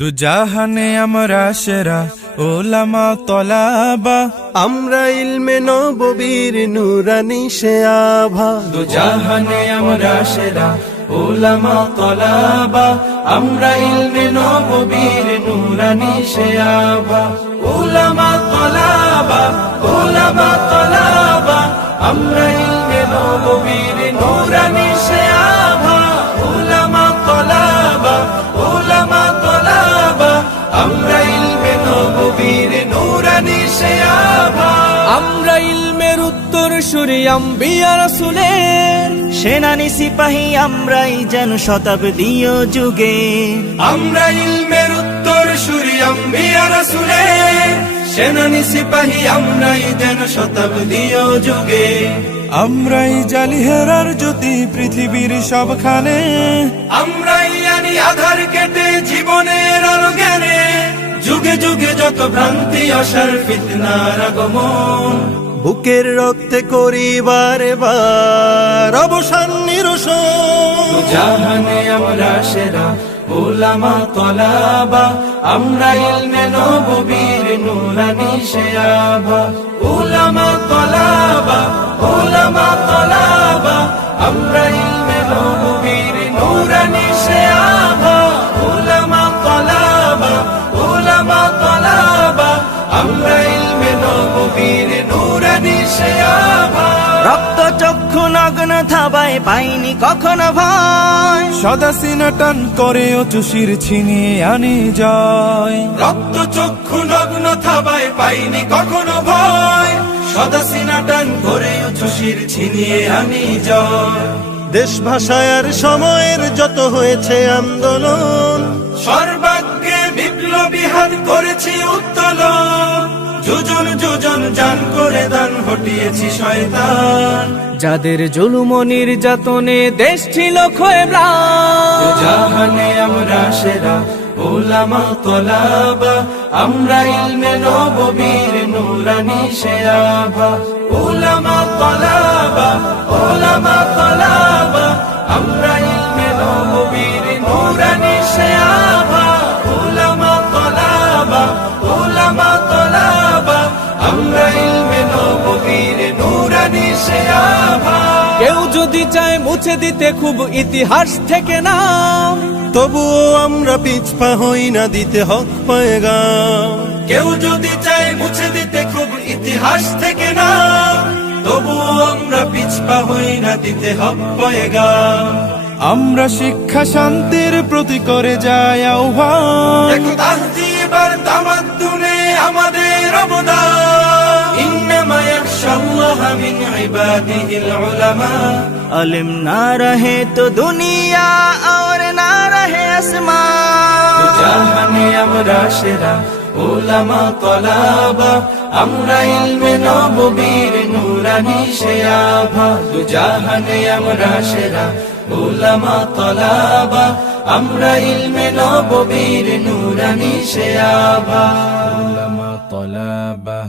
দুজাহানে আমরা সেরা উলামা তলাবা, আমরা ইলমে নববীর নুরানি সে আভা। দুজাহানে আমরা সেরা উলামা তলাবা, আমরা ইলমে নববীর নুরানি সে আভা। উলামা তলাবা, উলামা তলাবা, আমরা ইলমে নববীর নুরানি সে আভা। উলামা তলাবা, উলামা তলাবা, আমরা ইলমে নববীর নুরানি সে আভা। আমরা ইলমের উত্তর সূরি আম্বিয়া রাসূলের সেনানি সিপাহী আমরাই যেন শতাব্দী ও যুগে। আমরা ইলমের উত্তর সূরি আম্বিয়া রাসূলের সেনানি সিপাহী আমরাই যেন শতাব্দী ও যুগে। আমরাই জালিহেরার জ্যোতি পৃথিবীর সবখানে, আমরাই আনি আধার কেটে জীবনের আলো জ্ঞানে। যুগে যুগে যত ভ্রান্তি আসার ফিতনার আগমন, বুকের রক্তে করিবার বার অবসান নিরসন। জাহানে আমরা সেরা উলামা তলাবা, আমরা ইলমে নববীর নুরানি সে আভা। উলামা তলাবা, উলামা তলাবা, আমরা ইলমে নববীর নুরানি সে আভা। উলামা তলাবা, উলামা তলাবা, আমরা ইলমে নববীর নুরানি সে আভা। রক্ত চক্ষু নগ্ন থাবায় পাইনি কখনো ভয়, সদা সিনা টান করে চুষির ছিনিয়ে আনি যায়। রক্ত চক্ষু নগ্ন থাবায় পাইনি কখনো ভয়, সদা সিনা টান করে চুষির ছিনিয়ে আনি যায়। দেশ ভাষার সময়ের যত হয়েছে আন্দোলন, সর্বাগ্রে বিপ্লবী হাত করেছি উত্তোলন। যোজন যোজন জান করে দান হটিয়েছি শয়তান। যাদের জুলুম ও নির্যাতনে দেশ ছিল ক্ষয়ে ম্লান। জাহানে আমরা সেরা উলামা তলাবা, আমরা ইলমে নববীর নুরানি সে আভা। উলামা তলাবা, উলামা তলাবা, আমরা ইলমে নববীর নুরানি সে আভা। উলামা তলাবা, উলামা তলাবা, আমরা ইলমে নববীর নুরানি সে আভা। কেউ যদি চায় মুছে দিতে খুব ইতিহাস থেকে নাম, তবুও আমরা পিছপা হই না দিতে হক পয়গাম। কেউ যদি চায় মুছে দিতে খুব ইতিহাস থেকে না, তবুও আমরা পিছপা হই না দিতে হক পয়গাম। আমরা শিক্ষা শান্তির প্রতি করে যাই আহ্বান। দেখো তাহজিব আর তামাদ্দুনে আমাদের অবদান। ইন্নামা ইয়াখশাল্লাহা মিন ইবাদিহিল উলামা। अलिम ना रहे तो दुनिया और ना रहे आसमान। জাহানে আমরা সেরা উলামা তলাবা, আমরা ইলমে নববীর নুরানি সে আভা। জাহানে আমরা সেরা উলামা তলাবা, আমরা ইলমে নববীর নুরানি সে আভা। উলামা তলাবা।